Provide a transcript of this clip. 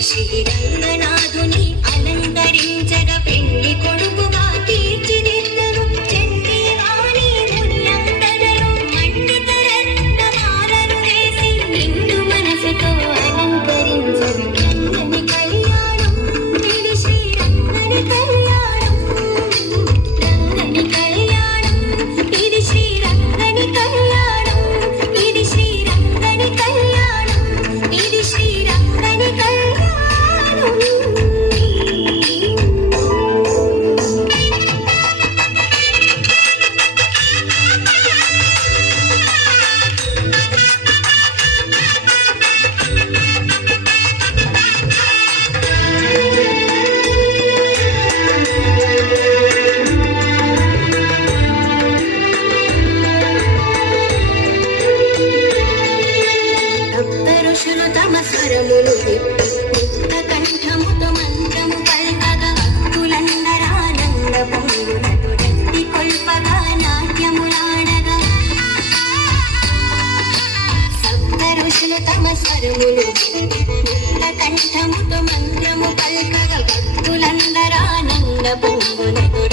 శ్రీరంగనాథుని అలంకరించగా పెళ్లి కొడుకుగా తీర్చిదిద్దరు చండి వాణి మునియందరూ మండిత రత్నమాలను వేసి నిండు మనసుతో అలంకరించరు రంగని కళ్యాణం ఇది శ్రీరంగని కళ్యాణం రంగని కళ్యాణం ఇది శ్రీరంగని కళ్యాణం ఇది శ్రీరంగని కళ్యాణం ఇది శ్రీరంగని కళ్యాణం ఋషులు తమ స్వరములు ముక్త కంఠముతో మంత్రము పల్కగా భక్తులందరానంద పొంగులతో రక్తి కొల్పగా నాట్యములాడగా సప్త ఋషులు తమ స్వరములు ముక్త కంఠముతో మంత్రము పల్కగా భక్తులందరానంద పొంగులతో